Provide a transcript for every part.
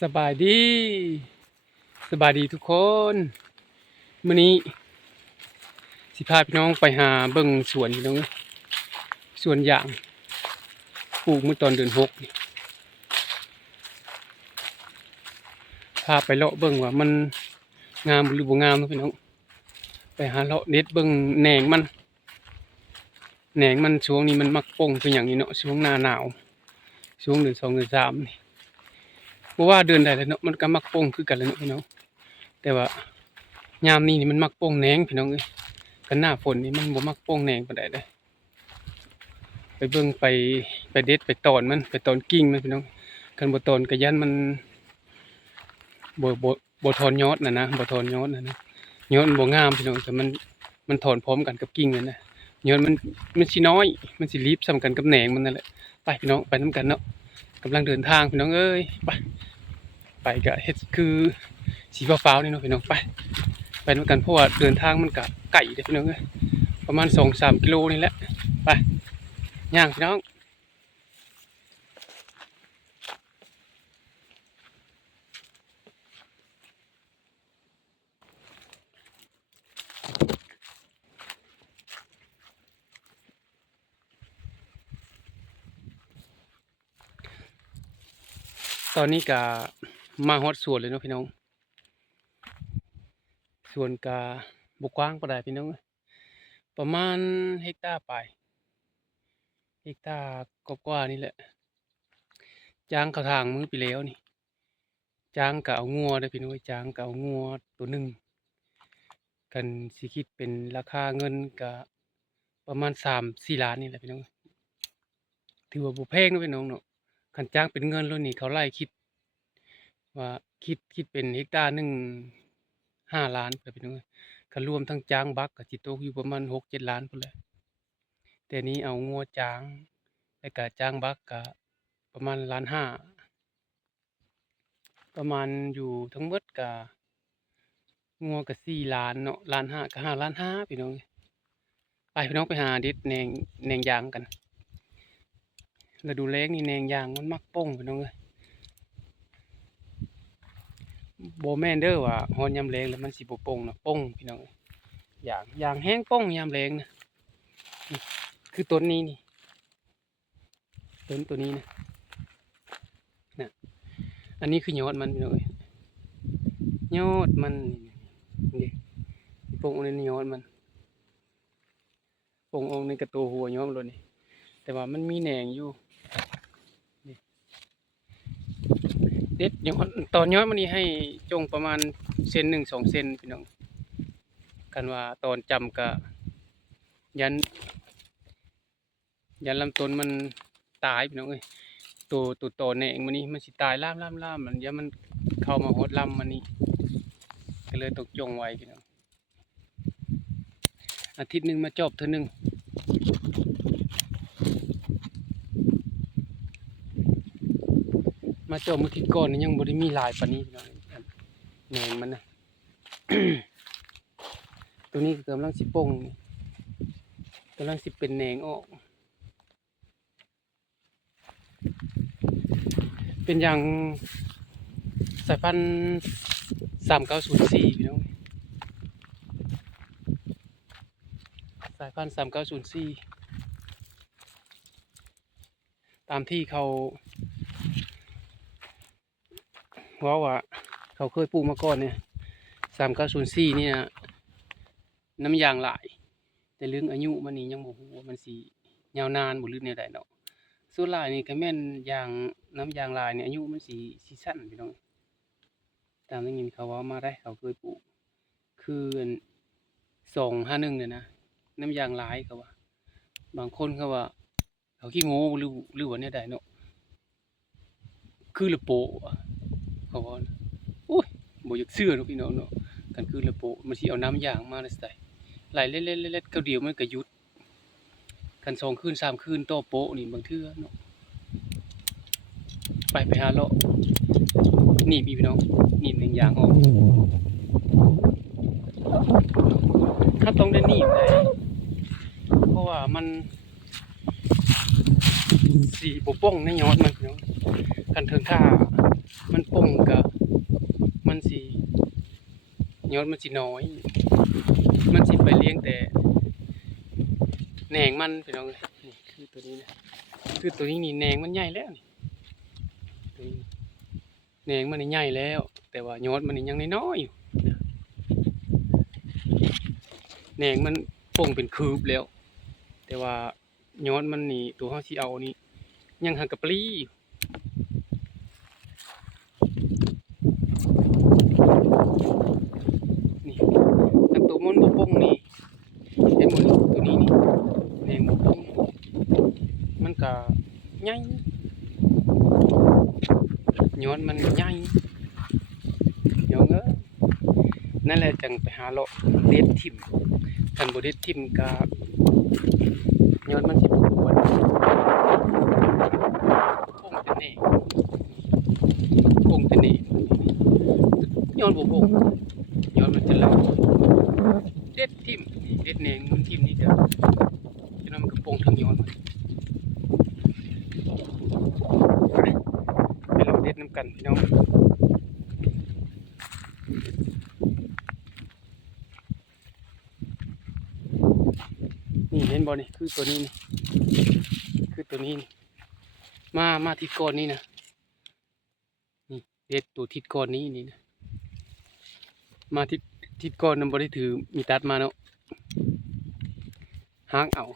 สบายดีทุกคนมื้อนี้สิพาพี่น้องไปหาเบิ่งสวนพี่น้องสวนยางปลูกเมื่อตอนเดือน6นี่พาไปเลาะเบิ่งว่ามันงามหรือบ่งามเนาะพี่น้องไปหาเลาะเด็ดเบิ่งแหน่งมันช่วงนี้มันมักป่งคือหยังนี่เนาะช่วงหน้าหนาวช่วงเดือน2เดือน3นี่บ่ว่าเดือนใดแหละเนาะมันก็มักป่งคือกันแหละเนาะพี่น้องแต่ว่ายามนี้นี่มันมักป่งแหน่งพี่น้องเอ้ยกันหน้าฝนนี่มันบ่มักป่งแหน่งปานใดเด้อไปเบิ่งไปเด็ดไปตอนมันไปตอนกิ่งมันพี่น้องคันบ่ตอนก็ยันมันบ่ถอนยอดน่ะนะบ่ถอนยอดน่ะนะยอดมันบ่งามพี่น้องแต่มันถอนพร้อมกันกับกิ่งนั่นน่ะยอดมันสิน้อยมันสิรีบส่ำกันกับแหน่งมันนั่นแหละไปพี่น้องไปนำกันเนาะกำลังเดินทางพี่น้องเอ้ยไปก็เฮ็ดคือสีฟ้าวๆนี่เนาะพี่น้องไปนำกันเพราะว่าเดินทางมันก็ไกลเด้อพี่น้องเอ้ยประมาณ 2-3 กิโลนี่แหละไปย่างพี่น้องตอนนี้ก็มาฮอดสวนเลยเนาะพี่น้องสวนก็บ่กว้างปานใดพี่น้องเอ้ยประมาณเฮกตาร์ไปเฮกตาร์กว่าๆนี่แหละจ้างเขาทางมื้อปีแล้วนี่จ้างก็เอางัวเด้อพี่น้องเอ้ยจ้างก็เอางัวตัวหนึ่งคันสิคิดเป็นราคาเงินก็ประมาณ3-4ล้านนี่แหละพี่น้องถือว่าบ่แพงเนาะพี่น้องเนาะคันจ้างเป็นเงินแล้วนี่เขาไล่คิดว่าคิดเป็นเฮกตาร์หนึ่ง5ล้านพู้นแหละพี่น้องเอ้ยคันรวมทั้งจ้างบักก็สิตกอยู่ประมาณ6-7ล้านพู้นแหละแต่นี้เอางัวจ้างแล้วก็จ้างบักก็ประมาณ1.5 ล้านประมาณอยู่ทั้งเบิดก็งัวก็4ล้านเนาะ1.5 ล้านก็5.5 ล้านพี่น้องเอ้ยไปพี่น้องไปหาเด็ดแหน่งยางกันฤดูแล้งนี่แหน่งยางมันมักป่งพี่น้องเอ้ยบ่แม่นเด้อว่าฮอดยามแล้งแล้วมันสิบ่ป่งนะป่งพี่น้องเอ้ยยางแห้งป่งยามแล้งนะนี่คือต้นนี้นี่ต้นตัวนี้นะน่ะอันนี้คือยอดมันพี่น้องเอ้ยยอดมันนี่ป่งอันนี้ยอดมันป่งออกในกระตัวหัวยอดมันโลดนี่แต่ว่ามันมีแหน่งอยู่นี่เด็ดยอดตอนยอดมันนี่ให้จงประมาณเซน1-2 เซนพี่น้องคันว่าตอนจำก็ยันลำต้นมันตายพี่น้องเอ้ยตัวตอแหน่งมันนี่มันสิตายล่ามมันอย่ามันเข้ามาฮอดลำมันนี่ก็เลยต้องจงไว้พี่น้องอาทิตย์หนึงมาจอบเทื่อหนึงมาจอบมื้ออาทิตย์ก่อนนี่ยังบ่ได้มีหลายปานนี้พี่น้องแหน่งมันน่ะ ตัวนี้กำลังสิป่งกำลังสิเป็นแหน่งออกเป็นอย่างสายพันธุ์3904พี่น้องสายพันธุ์3904ตามที่เขาเว้าว่าเขาเคยปลูกมาก่อนเนี่ย3904เนี่ยน้ำยางหลายแต่เรื่องอายุมันนี่ยังบ่ฮู้ว่ามันสิยาวนานบ่หรือแนวใดเนาะส่วนหลายนี่ก็แม่นยางน้ำยางหลายนี่อายุมันสิสั้นพี่น้องตามได้ยินเขาเว้ามาได้เขาเคยปลูกคืออัน251เนี่ยนะน้ำยางหลายเขาว่าบางคนเขาว่าเขาขี้โง่หรือว่าแนวใดเนาะคือละโปะว่ะเขาว่านะโอ๊ยบ่อยากเชื่อเนาะพี่น้องเนาะคันคือละโปะมันสิเอาน้ำยางมาแล้วใส่ไหลเล็ดๆๆๆแป๊บเดียวมันก็หยุดคัน2คืน3คืนต่อโปะนี่บางเทื่อเนาะไปหาเลาะหนีบอีพี่น้องหนีบแหน่งยางออกถ้าต้องได้หนีบได้เพราะว่ามัน สีบ่ป่งในยอดมันพี่น้องคันถึงถ้ามันป่งก็มันสิยอดมันสิน้อยมันสิไปเลี้ยงแต่แหน่งมันพี่น้องนี่คือตัวนี้นะคือตัวนี้นี่แหน่งมันใหญ่แล้วนี่ตัวนี้แหน่งมันนี่ใหญ่แล้วแต่ว่ายอดมันนี่ยังน้อยๆอยู่แหน่งมันป่งเป็นคืบแล้วแต่ว่ายอดมันนี่ตัวเฮาสิเอานี่ยังหักกะปลีอยู่นี่ถ้าตัวมันบ่ป่งนี่เห็นบ่นี่ตัวนี้นี่แหน่งบ่ป่งมันก็ใหญ่ยอดมันใหญ่เดี๋ยวเอ้อนั่นแหละจังไปหาเลาะเด็ดทิ่มคันบ่เด็ดทิ่มก็ยอดมันสิบ่อ้วนป่งแต่นี่ป่งแต่นี่ยอดบ่ป่งยอดมันจะเล่าเด็ดทิ่มเด็ดแหน่งมันทิ่มนี่ก็ฉะนั้นมันก็ป่งทั้งยอดมันไปลองเด็ดน้ำกันพี่น้องนี่เห็นบ่นี่คือตัวนี้นี่คือตัวนี้นี่มาทิศก้อนนี้นะนี่เด็ดตัวทิศก้อนนี้นี่นะมาทิศก้อนนั้นบ่ได้ถือมีตัดมาเนาะหางเอา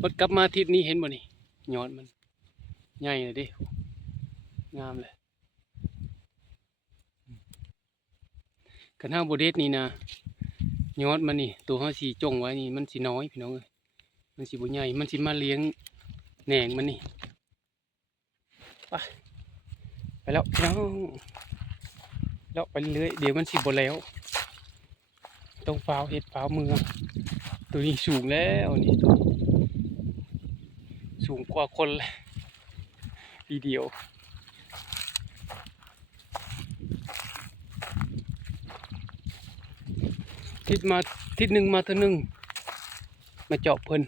พดกลับมาทิศนี้เห็นบ่นี่ยอดมันใหญ่เลยเด้งามเลยคันเฮาบ่เด็ดนี่นะยอดมันนี่ตัวเฮาสิจงไว้นี่มันสิน้อยพี่น้องเอ้ยมันสิบ่ใหญ่มันสิมาเลี้ยงแหน่งมันนี่ไปแล้วพี่น้องแล้วไปเรื่อยเดี๋ยวมันสิบ่แล้วต้องฟ้าวเฮ็ดฟ้าวมือตัวนี้สูงแล้วนี่ตัวสูงกว่าคนเลยทีเดียวทิศหนึ่งมาเท่านึงมาเจาะเพิ่น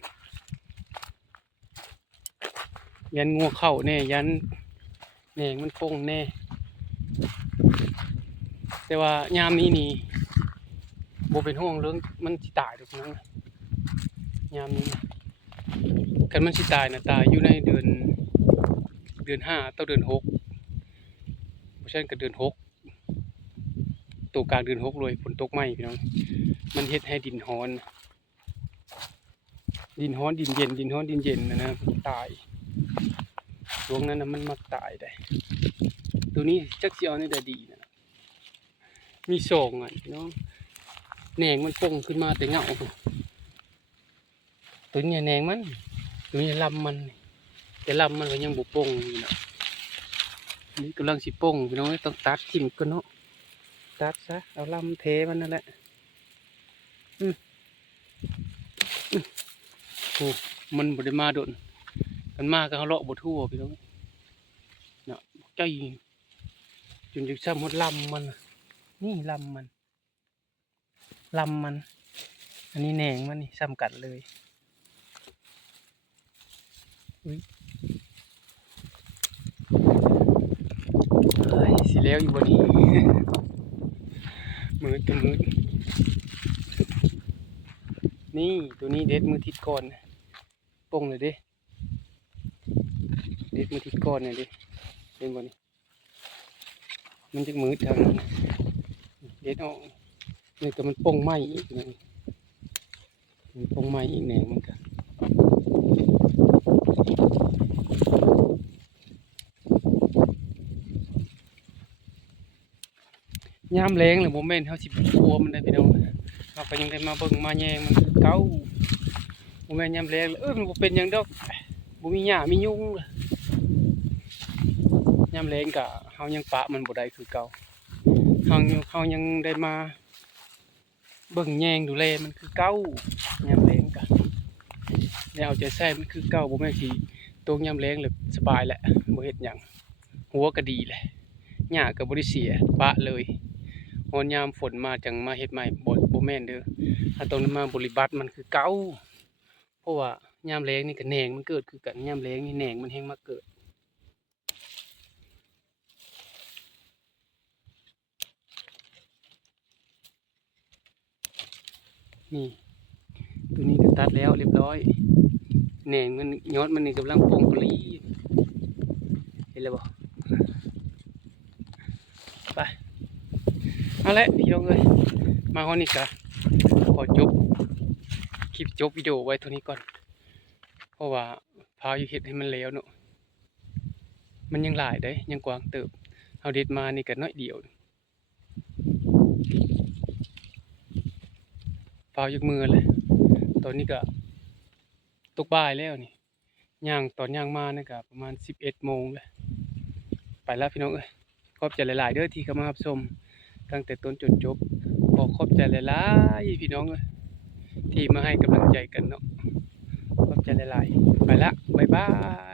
ยันงัวเข้าแน่ยันแหน่งมันป่งแน่แต่ว่ายามนี้นี่บ่เป็นห่วงเรื่องมันสิตายดอกนั้นยามนี้คันมันสิตายน่ะตายอยู่ในเดือน5ต่อเดือน6บ่ใช่ก็เดือน6ตัวกลางเดือน6เลยฝนตกใหม่พี่น้องมันเฮ็ดให้ดินร้อนดินเย็นดินร้อนดินเย็นนะมันตายช่วงนั้นน่ะมันมักตายได้ตัวนี้จักสิเอาในใดดีนะมี2อ่ะพี่น้องแหน่งมันป่งขึ้นมาแต่เงาตัวนี้แหน่งมันตัวนี้ลำมันแต่ลำมันก็ยังบ่ป่งอยู่นะนี่กำลังสิป่งพี่น้องต้องตัดทิ่มก็เนาะตัดซะเอาลำเทมันนั่นแหละโอ้มันบ่ได้มาโดนกันมาก็เฮาเลาะบ่ทั่วพี่น้องเนาะใจจนจะซ้ำหมดลำมันนี่ลำมันอันนี้แหน่งมันนี่ซ้ำกันเลยสิแล้วอยู่บนนี้มืดตัวมืดนี่ตัวนี้เด็ดมือทิศก่อนป่งเลยเด้เด็ดมือทิศก่อนเนี่ยดิเห็นบนนี้มันจะมืดทางเด็ดออกนี่ก็มันป่งไหมอีกนะมันป่งไหมอีกแหน่มันก็ยามแรงหรือโมเมนต์เขาสิบกลัวมันได้พี่น้องเราก็ยังได้มาเบิ่งมาแยงมันคือเก่าโมเมนต์ยามแรงมันบ่เป็นหยังดอกบ่มีหญ้ามียุงยามแรงก็เฮายังปะมันบ่ได้คือเก่าเฮายังได้มาเบิ่งแยงดูแลมันคือเก่ายามแรงก็ได้เอาใจใส่มันคือเก่าบ่แม่นสิตกยามแรงแล้วสบายแหละบ่เฮ็ดหยังหัวก็ดีแหละหญ้าก็บ่ได้เสียปะเลยฮอดยามฝนมาจังมาเฮ็ดใหม่บ่แม่นเด้อถ้าต้องมาบริบัติมันคือเก่าเพราะว่า ยามแล้งนี่ก็แหน่งมันเกิดคือกันยามแล้งนี่แหน่งมันแฮ่งมาเกิดนี่ตัวนี้ก็ตัดแล้วเรียบร้อยแหน่งมันยอดมันนี่กำลังโป่งปลีเห็นแล้วบ่ไปเอาละพี่น้องเอ้ยมาฮอดนี่ก็ขอจบคลิปจบวิดีโอไว้เท่านี้ก่อนเพราะว่าพาอยู่เฮ็ดให้มันแล้วเนาะมันยังหลายเด้ยังกว้างเติบเฮาเด็ดมานี่ก็น้อยเดียวพาอยู่มือเลยตอนนี้ก็ตกบ่ายแล้วนี่ย่างตอนย่างมานี่ก็ประมาณ11 โมงแล้วไปแล้วพี่น้องเอ้ยขอบใจหลายๆเด้อที่เข้ามารับชมตั้งแต่ต้นจนจบขอขอบใจหลายๆพี่น้องเอ้ยที่มาให้กำลังใจกันเนาะขอบใจหลายๆไปละบ๊ายบาย